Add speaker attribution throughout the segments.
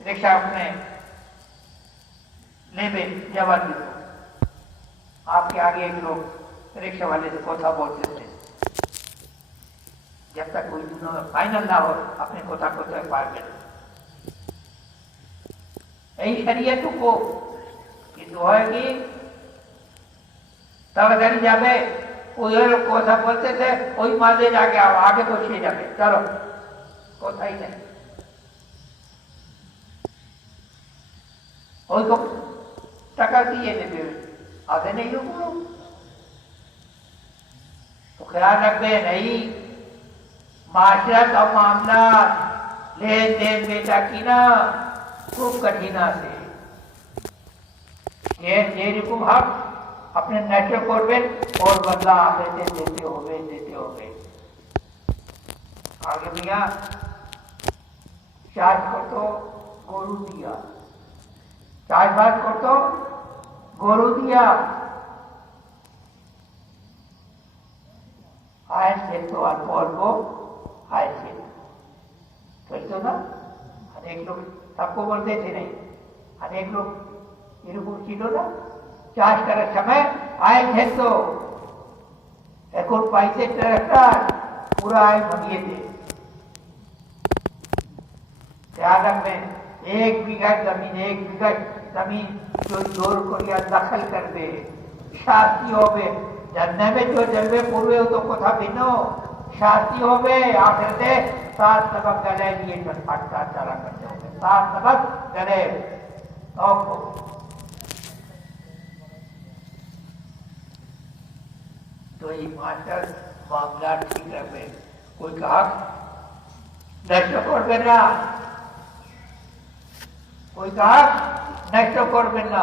Speaker 1: Rickshaw में लेबे जवानी को आपके आगे एक लोग रिक्शा वाले से कोथा बोल देते हैं जब तक कोई दोनों फाइनल ना हो, अपने कोथा कोथा पार कर यही शरीयत को जो है कि तब घर जावे उधर कोथा बोलते थे, वही माजे जाके आओ, आगे पूछिए जावे चलो, कोथा ही नहीं ওই টাকা দিয়ে দেবে आते नहीं लोग लोग तो ख्याल रखबे नहीं माशरत और मामला लेन देन बेटा की ना खूब कठिना से ये যেরকম হক আপনি নষ্ট করবেন ওর বদলা আখেতে দিতে হবে দিতে হবে আগে মিয়া চাষ করতো গরু দিয়া চাষবাস করত গরু দিয়া। হায় সে তো আর পর্ব हाय से तो ना अनेक लोग सबको बोलते थे नहीं अनेक लोग इनको चीलो ना चार्ज कर समय आए थे तो एक पैसे ट्रैक्टर पूरा आए भगिए थे प्रयागराज एक बीघा ज़मीन, एक बीघा ज़मीन जो ज़ोर को या दखल कर दे। शास्ती हो गए जन्ने में जो जन्मे पूर्व हो तो कथा बिनो शास्ती हो गए आखिर दे, सात सबक गले लिए अट्ठा चारा कर जाओगे सात सबक गले। तो ये मास्टर मामला ठीक रखे कोई कहा? दर्शकों बेटा कोई कहा नष्टकोर्मिन्ना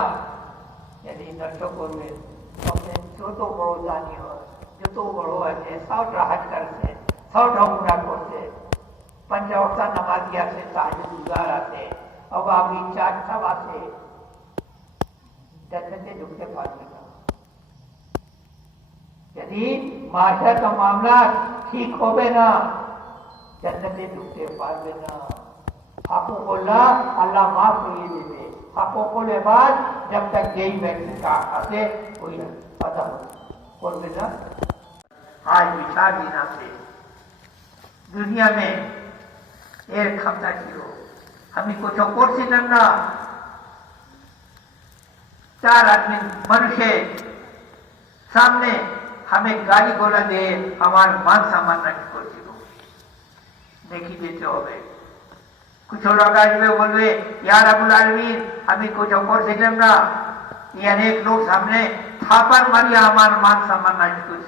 Speaker 1: यदि નષ્ટકોર્મિન આપણે જોતો બળો જાની હોય જોતો બળો છે સાવ રાહત કરશે સાવ ઢોંગરા કરશે પંજા વખતા નમાજિયા છે સાંજ ગુજારા છે अब आप इच्छा सब आते जन्म के दुख के पास यदि माशा का मामला ठीक हो ना जन्म के दुख के पास ना हकूकुल्लाह अल्लाह माफ़ नहीं देते हकूकुल बाद जब तक यही व्यक्ति का आते कोई ना पता कौन बेटा आज विशाल बिना से दुनिया में एक खबर की हो हमें कुछ और से लड़ना चार आदमी मनुष्य सामने हमें गाली गोला दे हमारे मान सामान रखने को देखी देते हो गए कुछ औरंगाबाद में बोल रहे यार अबुल आलमीन हमें कुछ और सिलम ना ये अनेक लोग सामने, थापर मरिया हमारा मान सम्मान आज कुछ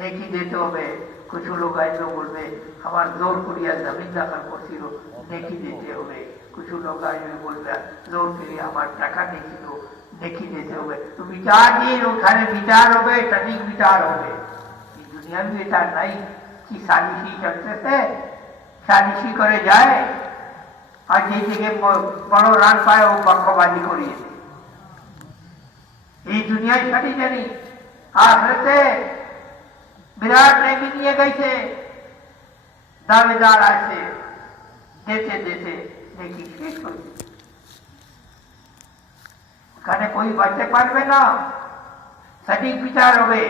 Speaker 1: देखी देते हो मैं कुछ लोग आए तो बोल रहे हमारा ज़ोर कुरिया ज़मीन दखल कुर्सी लो। देखी देते हो मैं कुछ लोग आए हुए बोल रहे, ज़ोर के लिए हमारा टका देखी दो देखी देते हो गए तो विचार नहीं उठाने विचार हो गए विचार हो गए दुनिया में विचार नहीं कि थे करे जाए আর যে থেকে বড় রান পায় ও পক্ষবাদী করিয়েছে এই দুনিয়ায় সঠিক জানি। আর হতে বিরাট নেমে নিয়ে গেছে। দাবিদার আছে যেতে যেতে দেখি শেষ হয়েছে এখানে কই বাঁচতে পারবে না? সঠিক বিচার হবে।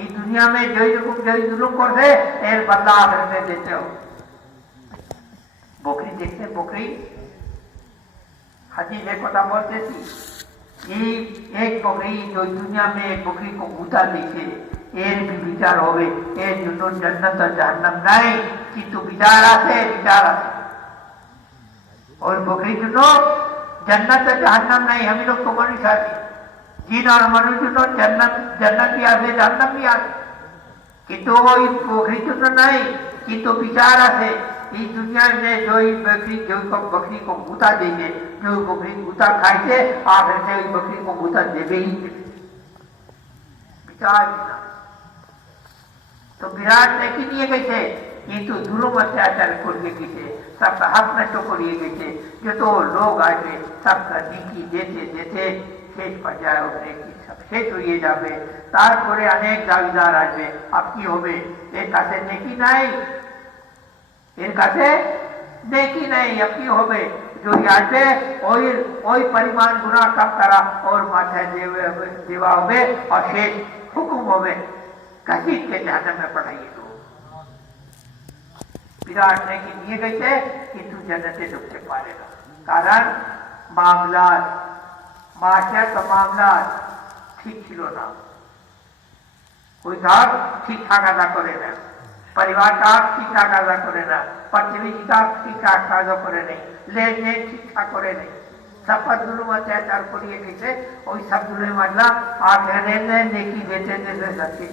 Speaker 1: এই দুনিয়া মে যেই রকম যেই জুলুম করছে এর বদলা আখেরতে দিতে হবে બોકરી દેખતે બોકરી एक લેકોતા बोलते थी एक બોકરી जो दुनिया में एक કો ઉતા દેખે એન ભી વિચાર विचार आसे विचार आसे और बकरी जुनो तो जन्नत जहन्नम नहीं, हम लोग तो मनुष्य आते। और मनुष्य तो जन्नत जन्नत भी आसे जहन्नम भी आसे कि तो वो तो नहीं विचार એ દુનિયાને જોઈ બકરી बकरी તો બકરી કો ગૂતા દે છે જેવું બકરી ગૂતા ખાય છે बकरी को गूता देवे ही વિચાર તો વિરાટ દેખી દઈએ ગઈ છે ये तो जुलुम अत्याचार लिए की थे सब हक में को लिए गए थे जो तो लोग आए थे सब करने की देते देते खेत पर जाए उन्हें की सब शेष तो हुए जावे, तार पूरे अनेक दावेदार आए की होवे एक आसे नेकी नहीं? इनका से देखी नहीं, यकी हो गई। जो याटे ओई ओई परिमाण गुना कब करा और माथे दीवा हो गए और शेष हुक्म हो गए। कहीं के जहनम में पढ़ाइए तो। विराट ने कि दिए गए थे कि तू जन्नत दुख से पालेगा। कारण, मामला माशा का मामला, ठीक छिलो ना कोई साहब, ठीक ठाक अदा करे ना प्रतिनिधि का ठीक ठाक अदा करे नहीं लेन देन ठीक ठाक करे नहीं सब पर जुलूम अत्याचार करिए कैसे वही सब जुलूम मतलब आठ लेन देन नेकी देते देते सच्ची